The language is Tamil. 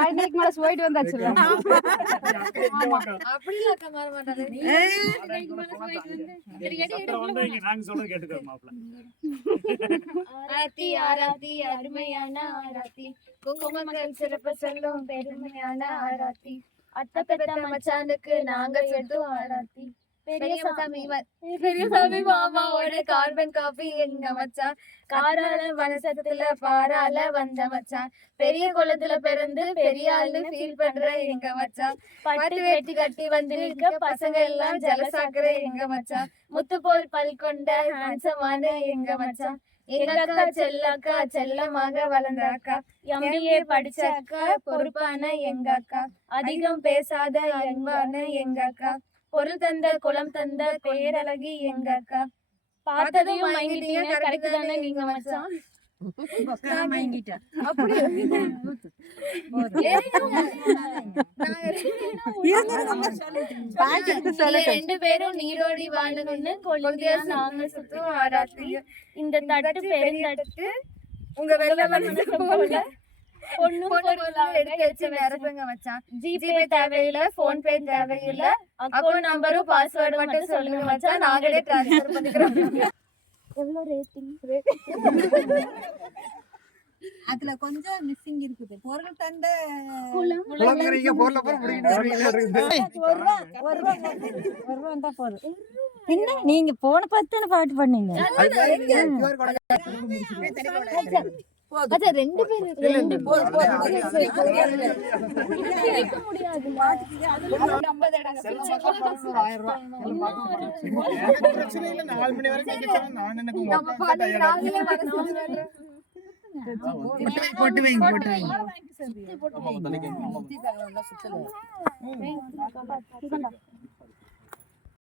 ஆயிரத்தி மாசம் போயிட்டு வந்தாச்சு. ஆராத்தி ஆராத்தி அருமையான ஆராத்தி, குங்குமங்கள் சிறப்பு சொல்லும் பெருமையான ஆராத்தி, அத்த பெத்த மச்சானுக்கு நாங்க செல்லும் ஆராத்தி, பெரியசாமி மாமாவோட கார்பன் காபி எங்க மச்சான், காரால வனசத்துல பாரால வந்த மச்சான், பெரிய குளத்துல பிறந்து பெரிய ஆளு ஃபீல் பண்ற எங்க மச்சான், பட்டு வெட்டி கட்டி வந்து நிற்க பசங்க எல்லாம் ஜலசாக்குற எங்க மச்சான், முத்து போல் பல் கொண்ட ஹான்சமான எங்க மச்சான், எங்க அக்கா செல்லாக்கா செல்லமாக வளர்ந்த அக்கா, எம்பிஏ படிச்ச அக்கா பொறுப்பான எங்க அக்கா, அதிகம் பேசாத அன்பான எங்க அக்கா, பொருள் தந்த குளம் தந்த பேரழகி எங்க அக்கா, பார்த்ததையும் மயங்கிட்டீங்க கரெக்ட் தானே நீங்க மச்சான். ரெண்டு பேரும் நீரோடி வாழணும்னு கொள்கையா நாங்க சுத்தும் ஆராத்தி, இந்த தட்டு பெருந்தட்டு உங்க வெள்ள போல ஜிபே தேவையில்ல, போன் பே தேவையில்ல, அக்கௌண்ட் நம்பரும் பாஸ்வேர்டு மட்டும் சொல்லுங்க மச்சான், நாங்களே ட்ரான்ஸ்ஃபர் பண்ணிக்கிறோம். எவ்வளவு ரேட்டிங்? அதுல கொஞ்சம் மிஸ்ஸிங் இருக்குது. பொருள் தந்த என்ன நீங்க போன பத்து பாட்டு பண்ணீங்க. ரெண்டு பேரும் போட்டு வைங்க.